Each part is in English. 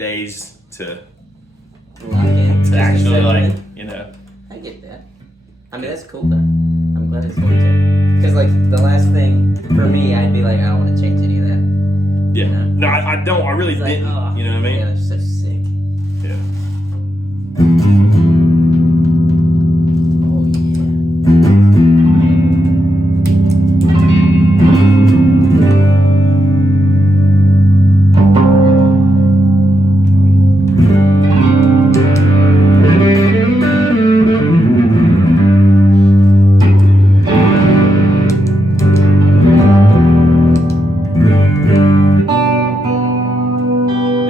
days to Lock in. to actually settle like, in. you know. I get that. I mean, that's cool though. I'm glad it's worked out. Because like the last thing for me, I'd be like, I don't want to change any of that. Yeah. You know? No, I don't. I really It's like, didn't. oh, You know what I mean? yeah, it's so sick. Yeah. Oh yeah.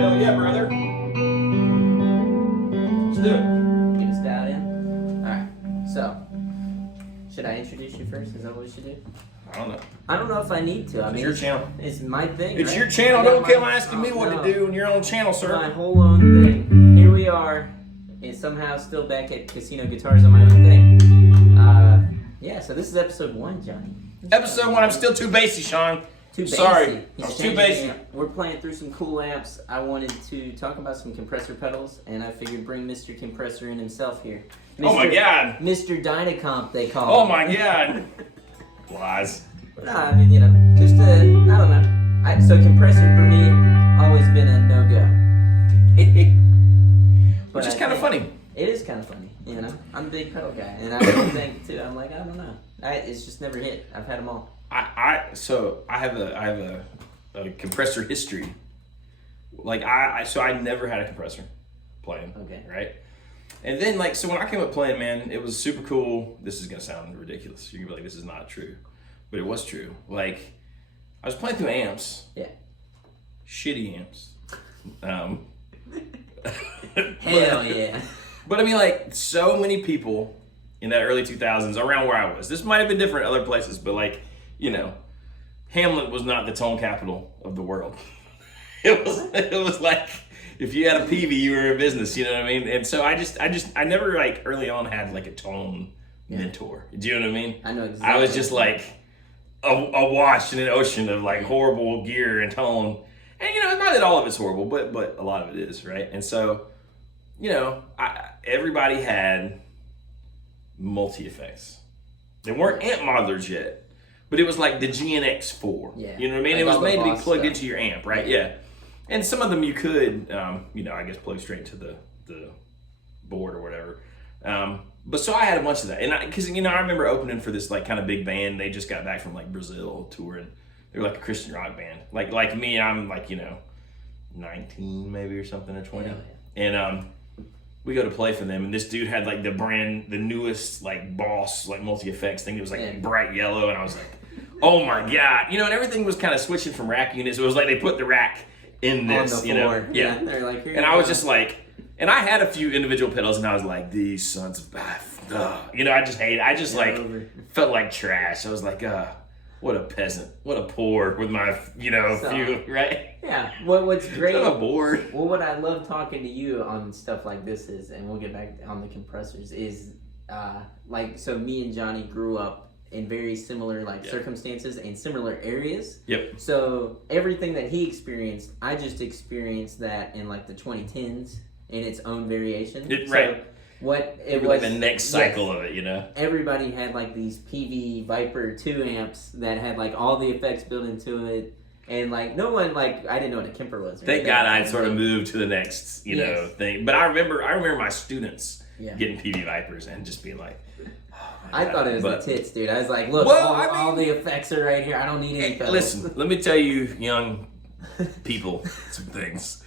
Hell yeah, brother. Let's do it. Get us dialed in. All right. So, should I introduce you first? Is that what we should do? I don't know. I don't know if I need to. I It's mean, your channel. It's my thing. It's right? your channel. I got Don't come my- asking me what no. to do on your own channel, My sir. whole own thing. Here we are, and somehow still back at Casino Guitars on my own thing. Yeah, so this is episode 1, Johnny. Episode 1. I'm still too bassy, Sean. Too bassy. Sorry. I He's was too changing bassy. the amp. We're playing through some cool amps. I wanted to talk about some compressor pedals, and I figured bring Mr. Compressor in himself here. Oh my God. Mr. Dynacomp, they call Oh him. my God. Lies. No, I mean, you know, just I don't know. So compressor for me, always been a no-go. Which is I kind of think- funny. It is kind of funny, you know. I'm a big pedal guy, and I don't think too. I'm like, I don't know. It's just never hit. I've had them all. I have a compressor history. Like so I never had a compressor playing. Okay. Right. And then like so when I came up playing, man, it was super cool. This is gonna sound ridiculous. You're gonna be like, this is not true, but it was true. Like I was playing through amps. Yeah. Shitty amps. Hell yeah. But I mean, like, so many people in that early 2000s around where I was. This might have been different other places, but like, you know, Hamlet was not the tone capital of the world. It was like if you had a PV, you were a business. You know what I mean? And so I never like early on had like a tone mentor. Do you know what I mean? I know exactly. I was just like a wash in an ocean of like horrible gear and tone. And you know, not that all of it's horrible, but a lot of it is, right? And so, you know, everybody had multi-effects. They weren't amp modelers yet, but it was like the GNX4. Yeah. You know what I mean? Like it was all the made to be boss plugged stuff. into your amp, right? Yeah. And some of them you could, you know, I guess plug straight to the board or whatever. But so I had a bunch of that. And because, you know, I remember opening for this like kind of big band. They just got back from like Brazil touring. They were like a Christian rock band. Like me, I'm like, you know, 19 maybe or something or 20. Yeah. And we go to play for them, and this dude had like the newest like Boss like multi-effects thing. It was like bright yellow, and I was like, oh my God. You know, and everything was kind of switching from rack units. It was like they put the rack in this, on the you know. floor. Yeah. They're like, here And you I was go. just like, and I had a few individual pedals, and I was like, these sons of, you know, I just hate it. I just like felt like trash. I was like, what a peasant, what a poor with my, you know, So, few, right? Yeah. What's great? I'm bored. Well, what I love talking to you on stuff like this is, and we'll get back on the compressors, is like, so me and Johnny grew up in very similar like circumstances and similar areas. Yep. So everything that he experienced, I just experienced that in like the 2010s in its own variation. Right. What it Maybe was like the next cycle of it, you know? Everybody had like these PV Viper 2 amps that had like all the effects built into it. And like no one like I didn't know what a Kemper was. Thank God I'd sort of moved to the next, you know, thing. But I remember my students getting PV Vipers and just being like, I thought it was the tits, dude. I was like, look, Well, all the effects are right here. I don't need any pedals. Listen, let me tell you, young people, some things.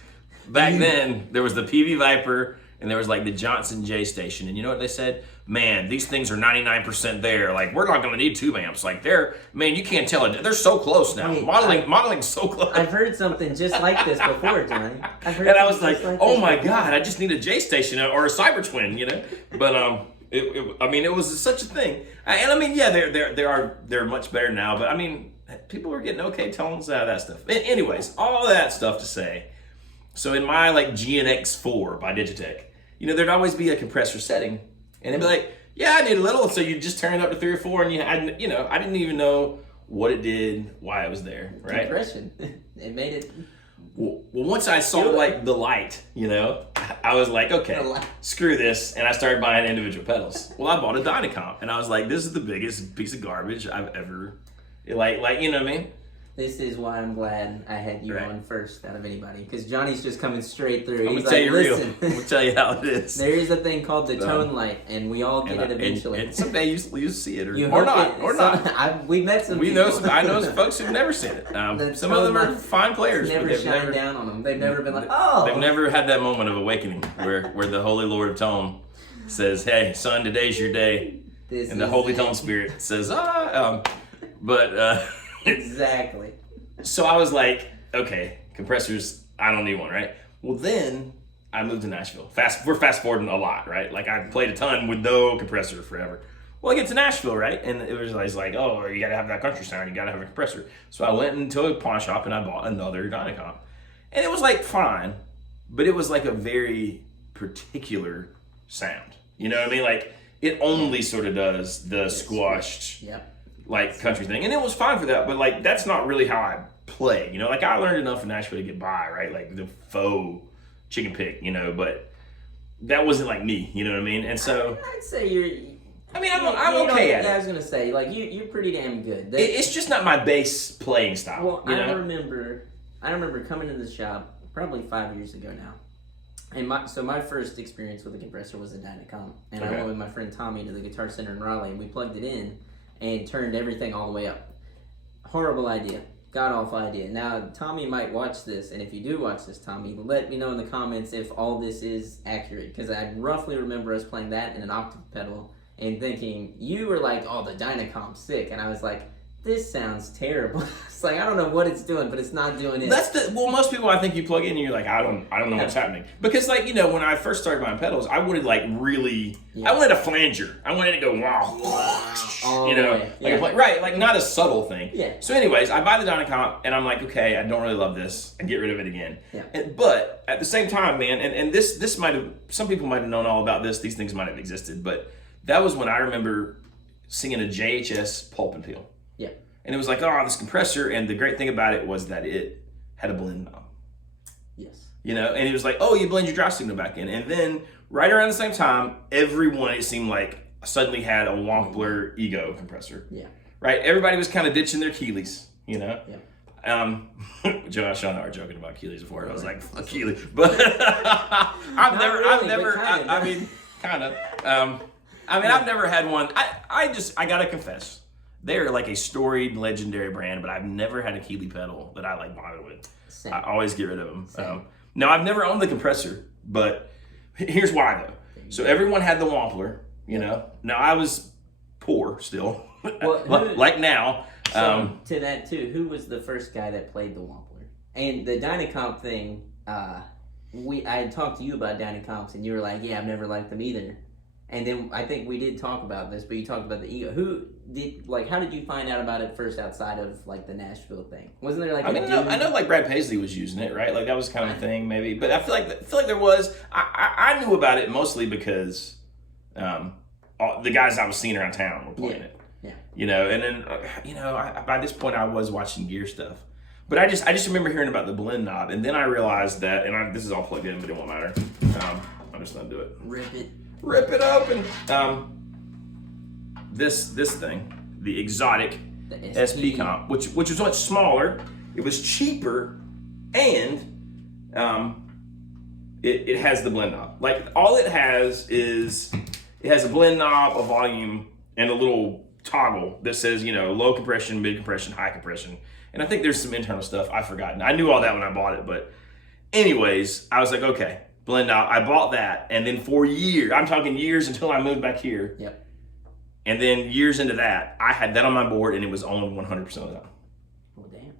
Back then, there was the PV Viper and there was like the Johnson J station. And you know what they said? Man, these things are 99% there. Like, we're not going to need tube amps. Like, man, you can't tell it. They're so close now. Wait, Modeling's so close. I've heard something just like this before, Johnny. And I was like, oh my God, I just need a J station or a Cyber Twin, you know? But, I mean, it was such a thing. And I mean, yeah, they're much better now. But I mean, people were getting okay tones out of that stuff. Anyways, all that stuff to say. So in my like GNX4 by Digitech, you know, there'd always be a compressor setting, and they'd be like, yeah, I need a little. So you just turn it up to 3 or 4, and I didn't even know what it did, why it was there, right? Compression. It made it Well, once I saw like the light, I was like, okay, screw this, and I started buying individual pedals. Well, I bought a Dynacomp, and I was like, this is the biggest piece of garbage I've ever, like, you know what I mean? This is why I'm glad I had you on first out of anybody, because Johnny's just coming straight through. I'm He's gonna tell like, you listen, real. I'm gonna tell you how it is. there is a thing called the tone light, and we all get it eventually. And someday you see it, or not. We met some. I know some folks who've never seen it. Some of them are fine players. Never shined down on them. They've never been like, oh. They've never had that moment of awakening where the Holy Lord of Tone says, "Hey, son, today's your day," and the Holy Tone Spirit says, Exactly. So I was like, okay, compressors, I don't need one, right? Well, then I moved to Nashville. We're fast forwarding a lot, right? Like I played a ton with no compressor forever. Well, I get to Nashville, right? And it was like, oh, you got to have that country sound. You got to have a compressor. So I went into a pawn shop and I bought another Dynacomp. And it was like fine, but it was like a very particular sound. You know what I mean? Like it only sort of does the squashed, like country thing. And it was fine for that, but like that's not really how I play. Like I learned enough in Nashville to get by, right? Like the faux chicken pick, but that wasn't like me, you know what I mean? And so I'd say you're. I'm okay at it. I was gonna say like you're pretty damn good. It's just not my bass playing style. Well, I remember coming to the shop probably 5 years ago now, and my first experience with a compressor was a Dynacomp, and I went with my friend Tommy to the Guitar Center in Raleigh, and we plugged it in and turned everything all the way up. Horrible idea. God-awful idea. Now, Tommy might watch this, and if you do watch this, Tommy, let me know in the comments if all this is accurate, because I roughly remember us playing that in an octave pedal and thinking, you were like, oh, the Dynacomp's sick, and I was like, this sounds terrible. It's like, I don't know what it's doing, but it's not doing it. Most people, I think you plug in and you're like, I don't know what's happening. Because like, when I first started buying pedals, I wanted like really, I wanted a flanger. I wanted to go, wow. Like not a subtle thing. Yeah. So anyways, I buy the Dynacomp and I'm like, okay, I don't really love this. I get rid of it again. Yeah. But at the same time, man, and this might have, some people might have known all about this. These things might have existed, but that was when I remember singing a JHS Pulp and Peel. Yeah. And it was like, oh, this compressor. And the great thing about it was that it had a blend knob. Yes. And it was like, oh, you blend your drive signal back in. And then right around the same time, everyone, it seemed like, suddenly had a Wampler Ego compressor. Yeah. Right? Everybody was kind of ditching their Keeleys, Yeah. Josh and I were joking about Keeleys before. I was like, fuck Keeley. But I've never had one. I gotta confess, they're like a storied, legendary brand, but I've never had a Keeley pedal that I like bonded with. Same. I always get rid of them. No, I've never owned the compressor, but here's why though. So everyone had the Wampler, Now I was poor still, like now. So to that too, who was the first guy that played the Wampler? And the Dynacomp thing, I had talked to you about Dynacomps, and you were like, yeah, I've never liked them either. And then I think we did talk about this, but you talked about the Ego. How did you find out about it first outside of like the Nashville thing? Wasn't there like I know like Brad Paisley was using it, right? Like that was kind of a thing maybe. But I feel like there was, I knew about it mostly because the guys I was seeing around town were playing it. Yeah. And then, by this point I was watching gear stuff. But I just remember hearing about the blend knob, and then I realized that, and this is all plugged in, but it won't matter. I'm just gonna do it. Rip it open. This thing, the exotic SP comp, which was much smaller. It was cheaper, and it has the blend knob. Like all it has is it has a blend knob, a volume, and a little toggle that says low compression, mid compression, high compression. And I think there's some internal stuff I've forgotten. I knew all that when I bought it, but anyways, I was like, okay. Blend knob. I bought that, and then for years, I'm talking years until I moved back here. Yep. And then years into that, I had that on my board, and it was on 100% of the time. Well, damn.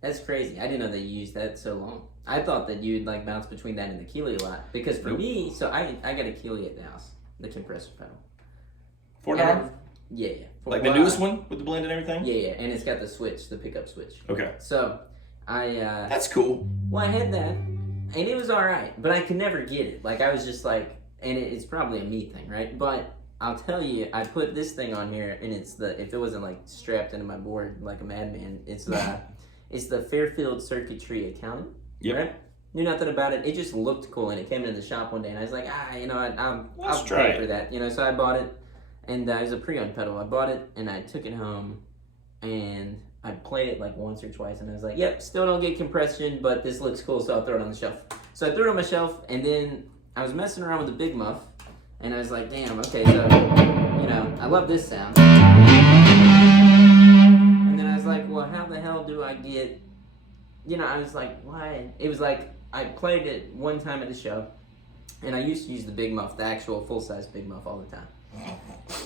That's crazy. I didn't know that you used that so long. I thought that you'd like bounce between that and the Keeley a lot. Because for me, so I got a Keeley at the house, the compressor pedal. 400? Yeah. Like the newest one with the blend and everything? Yeah. And it's got the switch, the pickup switch. Okay. So, That's cool. Well, I had that. And it was all right, but I could never get it. Like, I was just like, and it's probably a me thing, right? But I'll tell you, I put this thing on here, and it's if it wasn't like strapped into my board like a madman, it's the Fairfield Circuitry Accountant. Yep. Right? Knew nothing about it. It just looked cool, and it came into the shop one day, and I was like, I'll try pay for that. So I bought it, and it was a pre-owned pedal. I bought it, and I took it home, and I played it like once or twice, and I was like, yep, still don't get compression, but this looks cool, so I'll throw it on the shelf. So I threw it on my shelf, and then I was messing around with the Big Muff, and I was like, damn, okay, so, I love this sound. And then I was like, well, how the hell do I get, I was like, why? It was like, I played it one time at the show, and I used to use the Big Muff, the actual full-size Big Muff all the time.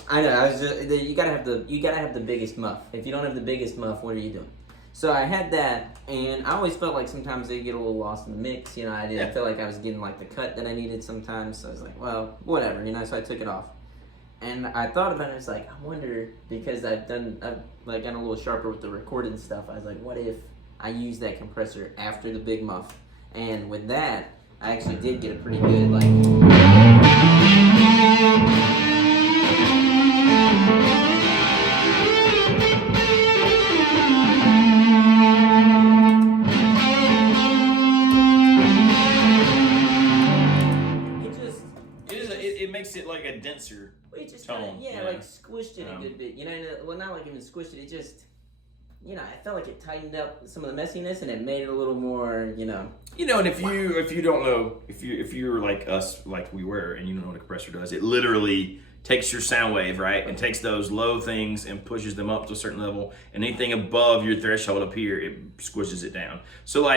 I know. I was just, you gotta have the biggest muff. If you don't have the biggest muff, what are you doing? So I had that, and I always felt like sometimes they get a little lost in the mix. I didn't feel like I was getting like the cut that I needed sometimes. So I was like, well, whatever. So I took it off, and I thought about it. I was like, I wonder, because I've gotten a little sharper with the recorded stuff. I was like, what if I use that compressor after the Big Muff? And with that, I actually did get a pretty good It makes it like a denser tone. Squished it a good bit. Well, not like even squished it. It just, I felt like it tightened up some of the messiness, and it made it a little more, and if you don't know, if you're like us, like we were, and you don't know what a compressor does, it literally takes your sound wave, right, and takes those low things and pushes them up to a certain level, and anything above your threshold up here, it squishes it down. So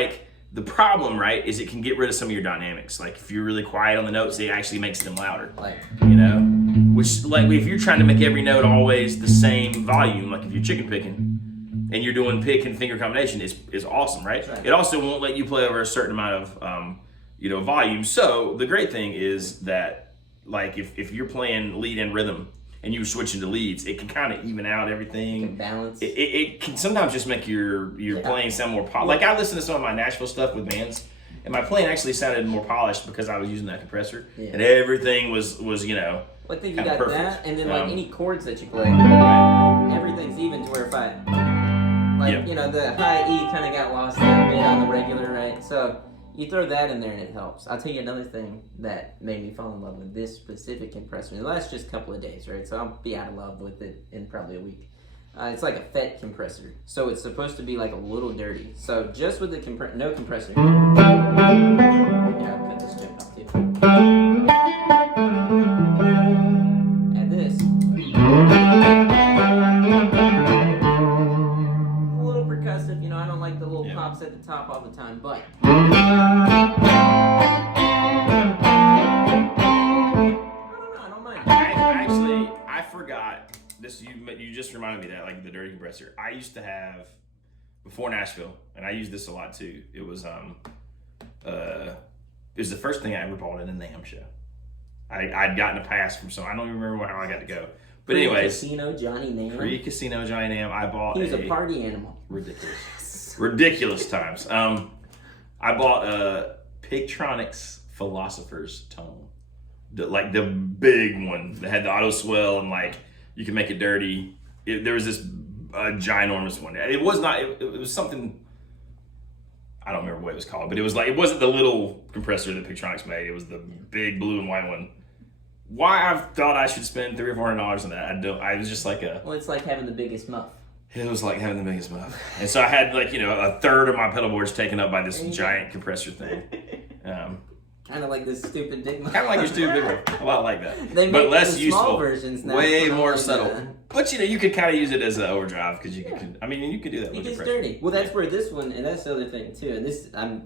the problem, right, is it can get rid of some of your dynamics. Like if you're really quiet on the notes, it actually makes them louder. Which if you're trying to make every note always the same volume, like if you're chicken picking and you're doing pick and finger combination, is awesome, right? It also won't let you play over a certain amount of volume. So the great thing is that if you're playing lead and rhythm and you switch into leads, it can kind of even out everything. You can balance. It can sometimes just make your playing sound more polished. Like I listened to some of my Nashville stuff with bands, and my playing actually sounded more polished because I was using that compressor, and everything was Well, I think you got perfect. that, and then any chords that you play, everything's even to where if I, the high E kind of got lost a little bit on the regular, right? So you throw that in there and it helps. I'll tell you another thing that made me fall in love with this specific compressor. It lasts just a couple of days, right? So I'll be out of love with it in probably a week. It's like a FET compressor. So it's supposed to be like a little dirty. So just with the no compressor. I'll cut this joke off too. Add this. A little percussive, I don't like the little pops at the top all the time, but I don't mind. I forgot this. You just reminded me that the dirty compressor I used to have before Nashville, and I used this a lot too. It was the first thing I ever bought in a NAMM show. I'd gotten a pass from I don't even remember how I got to go. But anyways, Pre-Casino Johnny NAMM. I bought. He was a party animal. Ridiculous times. I bought a Pigtronics Philosopher's Tone, the big one that had the auto swell and you can make it dirty. There was this ginormous one. It was not. It was something. I don't remember what it was called, but it was it wasn't the little compressor that Pigtronics made. It was the big blue and white one. Why I thought I should spend $300 or $400 on that, I don't. I was just Well, it's like having the biggest muff. It was like having the biggest muff, and so I had a third of my pedal boards taken up by this giant compressor thing. Kind of like this stupid big muff. Kind of like your stupid big one. A lot like that. They but make less the useful. Small versions now. Way more subtle. But you could kind of use it as an overdrive because you could. I mean, you could do that. It with gets compressor. dirty. Well, that's where this one, and that's the other thing too. And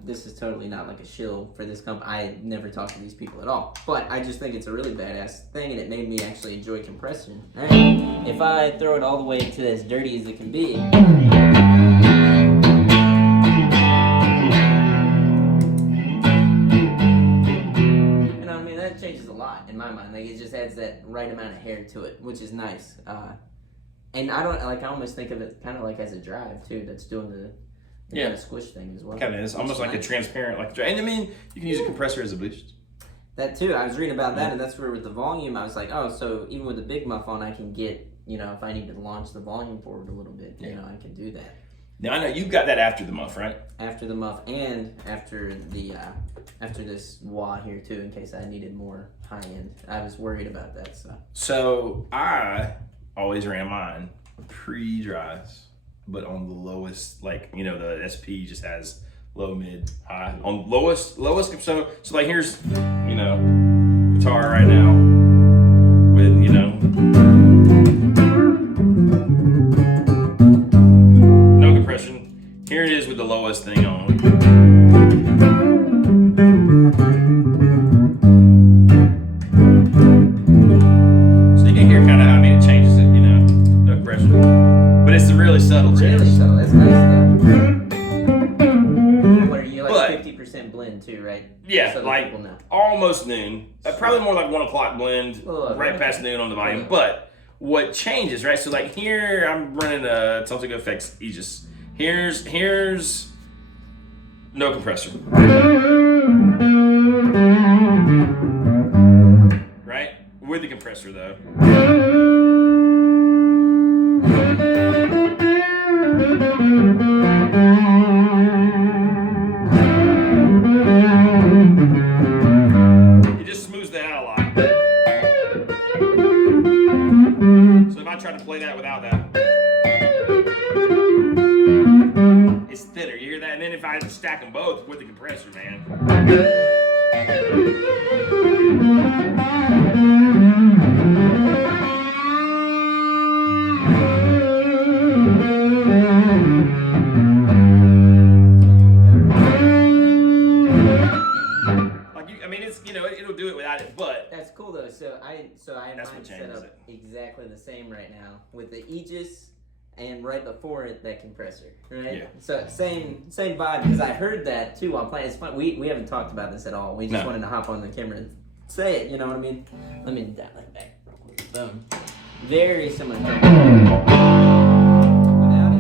this is totally not like a shill for this company. I never talked to these people at all. But I just think it's a really badass thing, and it made me actually enjoy compression. Right? If I throw it all the way to as dirty as it can be. Changes a lot in my mind. It just adds that right amount of hair to it, which is nice. And I don't I almost think of it kind of like as a drive too. That's doing the kind of squish thing as well. Kind of, it's almost like a transparent and I mean you can use a compressor as a boost. That too. I was reading about that, and that's where with the volume, I was like, oh, so even with the big muff on, I can get if I need to launch the volume forward a little bit, I can do that. Now I know you got that after the muff, right? After the muff and after the after this wah here too, in case I needed more high end. I was worried about that. So I always ran mine pre-dries, but on the lowest, like the SP just has low, mid, high. On lowest. So like here's guitar right now with no compression. Here it is with the lowest thing on. So you can hear kind of how it changes it, no compression. But it's a really subtle change. Really subtle. That's nice though. What are you like 50% blend too, right? Yeah, so like almost noon. Probably more like 1 o'clock blend, right past noon on the volume. But what changes, right? So like here, I'm running a Celtic Effects Aegis. Here's no compressor. Right? With the compressor though. It just smooths that out a lot. So if I try to play that without that, it's thinner. You hear that? And then if I stack them both with the compressor, man. It'll do it without it, but that's cool though. So I have mine set up exactly the same right now with the Aegis and right before it that compressor, right? Yeah. So same vibe because I heard that too while playing. It's fun. We haven't talked about this at all. We just wanted to hop on the camera and say it. You know what I mean? Let me dial it back real quick. Boom. Very similar. Without it.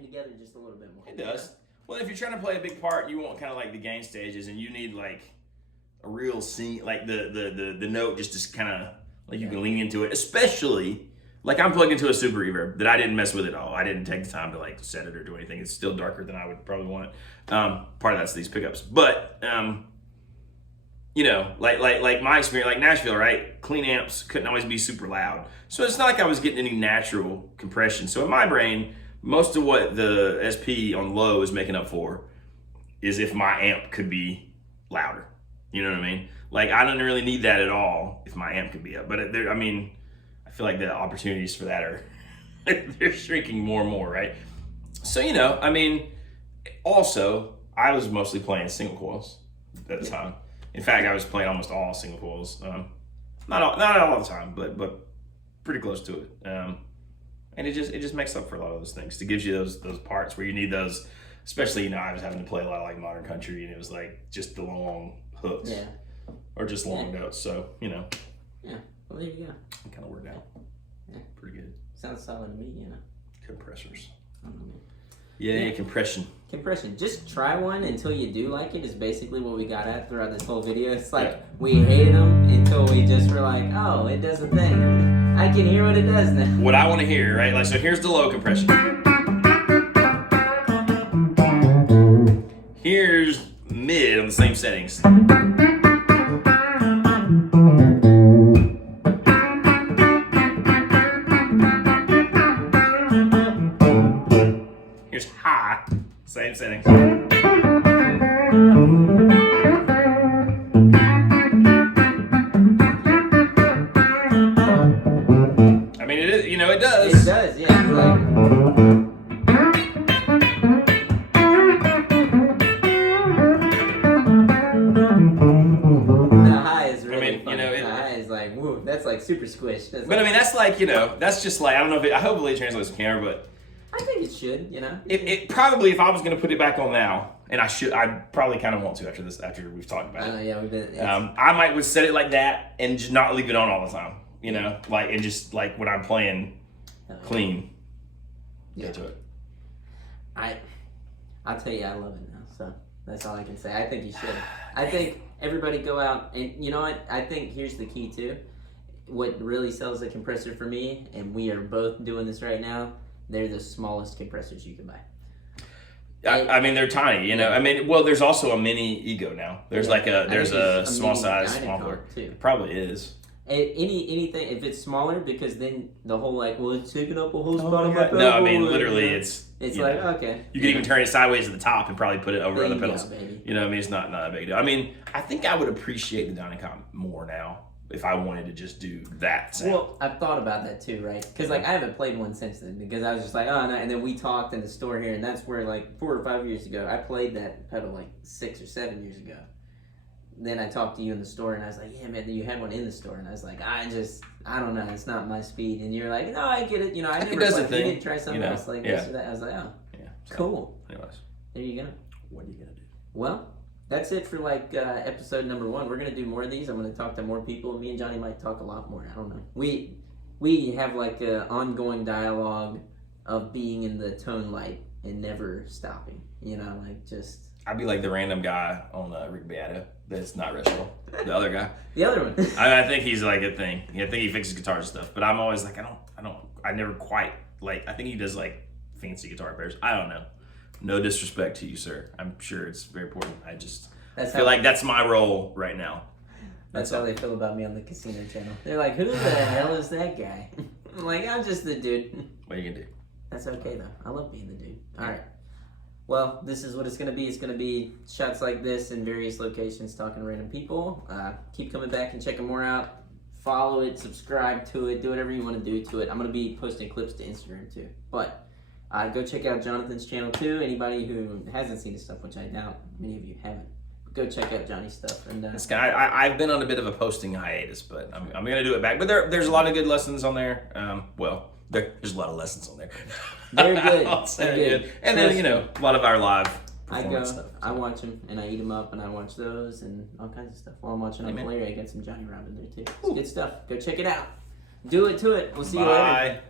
Together just a little bit more. It does. Well, if you're trying to play a big part, you want kind of like the gain stages, and you need like a real scene, like the note just kind of like you can lean into it. Especially like I'm plugged into a super reverb that I didn't mess with at all. I didn't take the time to like set it or do anything. It's still darker than I would probably want it. Part of that's these pickups, but like my experience, like Nashville, right? Clean amps couldn't always be super loud, so it's not like I was getting any natural compression. So in my brain, most of what the SP on low is making up for is if my amp could be louder. You know what I mean? Like I don't really need that at all if my amp could be up. But I feel like the opportunities for that are they're shrinking more and more, right? So also I was mostly playing single coils at the time. In fact, I was playing almost all single coils. Not all the time, but pretty close to it. And it just makes up for a lot of those things. It gives you those parts where you need those, especially, I was having to play a lot of like modern country, and it was like just the long hooks. Yeah. Or just long notes. So, Yeah. Well, there you go. It kind of worked out. Yeah. Pretty good. Sounds solid to me, Compressors. Yeah, compression. Compression. Just try one until you do like it is basically what we got at throughout this whole video. It's like we hated them until we just were like, oh, it does a thing. I can hear what it does now. What I want to hear, right? Like, so here's the low compression. Here's mid on the same settings. Here's high, same settings. It does. It does, yeah. It's like... The high is really fun. The high is like, woo, that's like super squish. That's that's like, that's just like, I don't know if hopefully it translates to camera, but I think it should, It probably, if I was going to put it back on now, and I probably kind of want to after we've talked about it. Yeah, I might would set it like that and just not leave it on all the time. you know, like, and just like when I'm playing clean, get to it. I'll tell you, I love it now. So that's all I can say. I think you should. I think everybody go out and you know what? I think here's the key too. What really sells a compressor for me, and we are both doing this right now. They're the smallest compressors you can buy. I mean, they're tiny, you know. I mean, well, there's also a mini Ego now. There's like there's a small size, smaller. It probably is. Anything if it's smaller, because then the whole like, well, it's taking up a whole spot on my pedal. No, I mean literally, it's like okay. You can even turn it sideways at the top and probably put it over other pedals. Baby. You know, what I mean, it's not a big deal. I mean, I think I would appreciate the Dynacom more now if I wanted to just do that sound. Well, I've thought about that too, right? Because like I haven't played one since then, because I was just like, oh no, and then we talked in the store here, and that's where like 4 or 5 years ago I played that pedal like 6 or 7 years ago. Then I talked to you in the store, and I was like, yeah, man, you had one in the store, and I was like, I don't know, it's not my speed, and you're like, no, I get it, you know, I never does the played, thing. you did try something else like this or that. I was like, oh, yeah, cool. Anyways, there you go. What are you gonna do? Well, that's it for like episode number 1. We're gonna do more of these. I'm gonna talk to more people. Me and Johnny might talk a lot more. I don't know. We have like an ongoing dialogue of being in the tone light and never stopping. You know, like just. I'd be like the random guy on Rick Beato that's not Ritual. The other guy. The other one. I think he's like a thing. I think he fixes guitars and stuff. But I'm always like, I never quite like. I think he does like fancy guitar repairs. I don't know. No disrespect to you, sir. I'm sure it's very important. I just feel like that's my role right now. That's how they feel about me on the casino channel. They're like, who the hell is that guy? I'm like, I'm just the dude. What are you gonna do? That's okay though. I love being the dude. All right. Well, this is what it's going to be. It's going to be shots like this in various locations talking to random people. Keep coming back and checking more out. Follow it, subscribe to it, do whatever you want to do to it. I'm going to be posting clips to Instagram too. But go check out Jonathan's channel too. Anybody who hasn't seen his stuff, which I doubt many of you haven't, go check out Johnny's stuff. And I've been on a bit of a posting hiatus, but I'm going to do it back. But there's a lot of good lessons on there. There's a lot of lessons on there. They're good. They're good. And then, you know, a lot of our live performance stuff. I watch them, and I eat them up, and I watch those, and all kinds of stuff. While I'm watching Uncle Larry, I got some Johnny Rob in there, too. It's good stuff. Go check it out. Do it to it. We'll see you later.